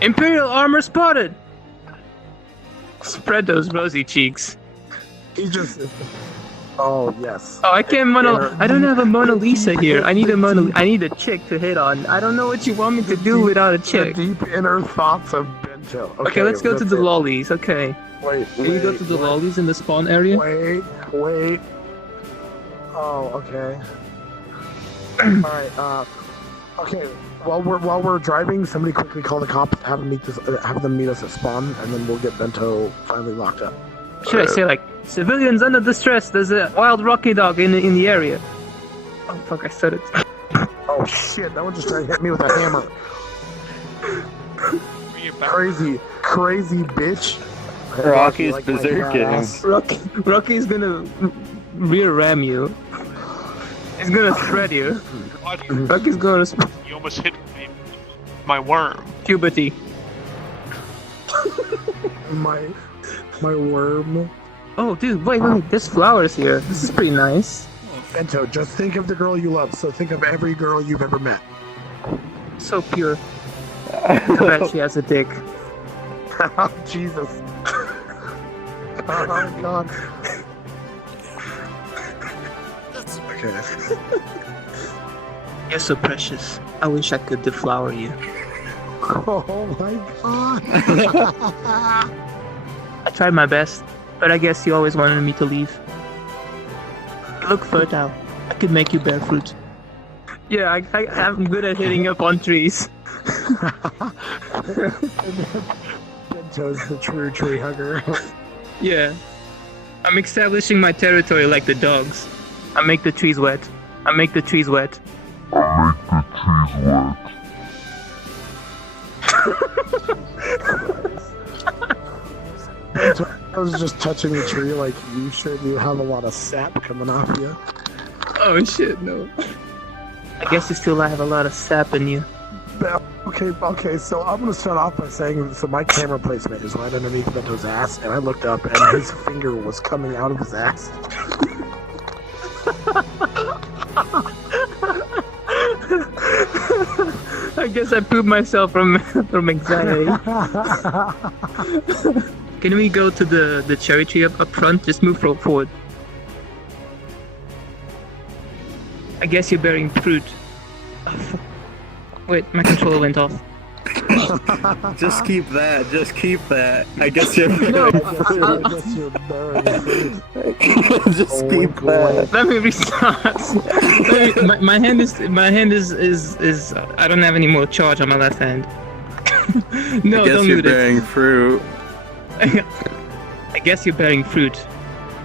Imperial armor spotted! Spread those rosy cheeks. He just... Oh, yes. Oh, I can't I don't have a Mona Lisa here. I need a chick to hit on. I don't know what you want me to do without a chick. The deep inner thoughts of Bento. Okay, let's go to the lollies. Okay. Wait. Can you go to the lollies in the spawn area? Wait. Oh, okay. Alright, okay. While we're driving, somebody quickly call the cops, have them meet us at spawn, and then we'll get Bento finally locked up. Should I say, like, civilians under distress, there's a wild rocky dog in the area. Oh, fuck, I said it. Oh, shit, that one just tried to hit me with a hammer. Crazy bitch. Rocky's berserking. Rocky's gonna rear ram you. He's gonna thread you. Rocky's gonna... You almost hit me. My worm. Puberty. My worm. Oh, dude, wait, there's flowers here. This is pretty nice. Bento, just think of the girl you love, so think of every girl you've ever met. So pure. I bet she has a dick. Oh, Jesus. Oh, God. Okay. You're so precious. I wish I could deflower you. Oh, my God. I tried my best, but I guess you always wanted me to leave. You look fertile. I could make you bear fruit. Yeah, I'm good at hitting up on trees. Bento's the true tree hugger. Yeah. I'm establishing my territory like the dogs. I make the trees wet. I make the trees wet. I was just touching the tree like you should. You have a lot of sap coming off you. Oh shit, no. I guess you still have a lot of sap in you. Okay, so I'm gonna start off by saying, so my camera placement is right underneath Bento's ass, and I looked up and his finger was coming out of his ass. I guess I pooped myself from anxiety. Can we go to the cherry tree up front? Just move forward. I guess you're bearing fruit. Oh, fuck. Wait, my controller went off. Just keep that. I guess you're Just keep that. Let me restart. My hand is I don't have any more charge on my left hand. No, I guess don't you're do bearing fruit. I guess you're bearing fruit.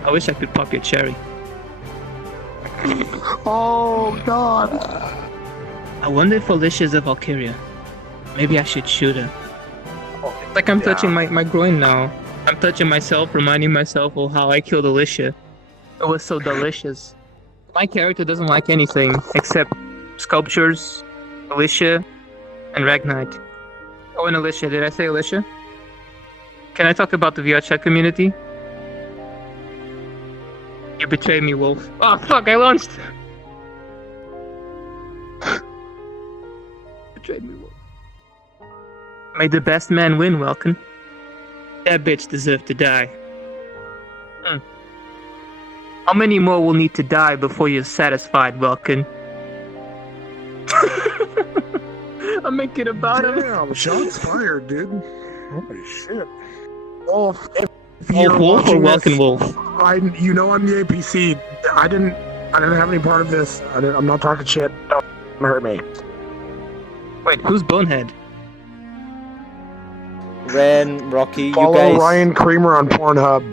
I wish I could pop your cherry. Oh, God. I wonder if Alicia's a Valkyria. Maybe I should shoot her. It's like I'm touching my groin now. I'm touching myself, reminding myself of how I killed Alicia. It was so delicious. My character doesn't like anything except sculptures, Alicia, and Ragnite. Oh, and Alicia. Did I say Alicia? Can I talk about the VRChat community? You betrayed me, Wolf. Oh, fuck, I launched! Betrayed me, Wolf. May the best man win, Welkin. That bitch deserved to die. How many more will need to die before you're satisfied, Welkin? I'm making about him. Damn, shots fired, dude. Holy shit. Wolf, if Wolf or Welkin Wolf? you know I'm the APC. I didn't have any part of this. I'm not talking shit. Don't hurt me. Wait, who's Bonehead? Ren, Rocky, Follow you guys. Ryan Creamer on Pornhub.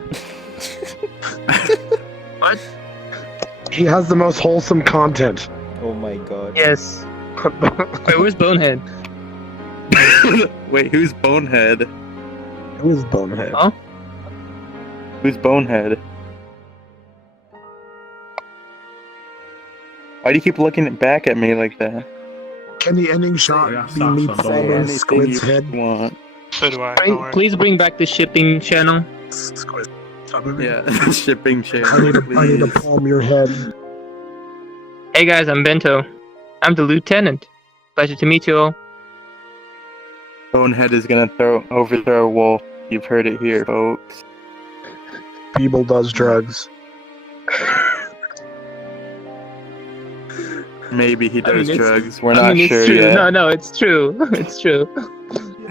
What? He has the most wholesome content. Oh my god. Yes. Wait, where's Bonehead? Wait, who's Bonehead? Who's Bonehead? Huh? Who's Bonehead? Why do you keep looking back at me like that? Can the ending shot be me Say following anything Squid's you head? want. So do I. Don't worry. Please bring back the shipping channel. Squid, stop moving. Yeah, shipping channel. I need to palm your head. Hey guys, I'm Bento. I'm the lieutenant. Pleasure to meet you all. Bonehead is gonna overthrow Wolf. You've heard it here, folks. Feeble does drugs. Maybe he does it's- drugs. We're I not mean, sure it's true. yet. No, it's true. It's true.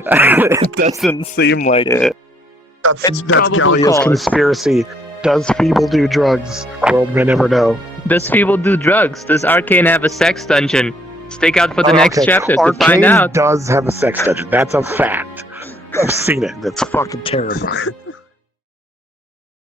It doesn't seem like it. It's That's probable Gallia's cause. conspiracy. Does Feeble do drugs? World may never know. Does people do drugs? Does Arcane have a sex dungeon? Stick out for the Oh, next okay. chapter to Arcane find out. does have a sex dungeon. That's a fact. I've seen it. That's fucking terrifying.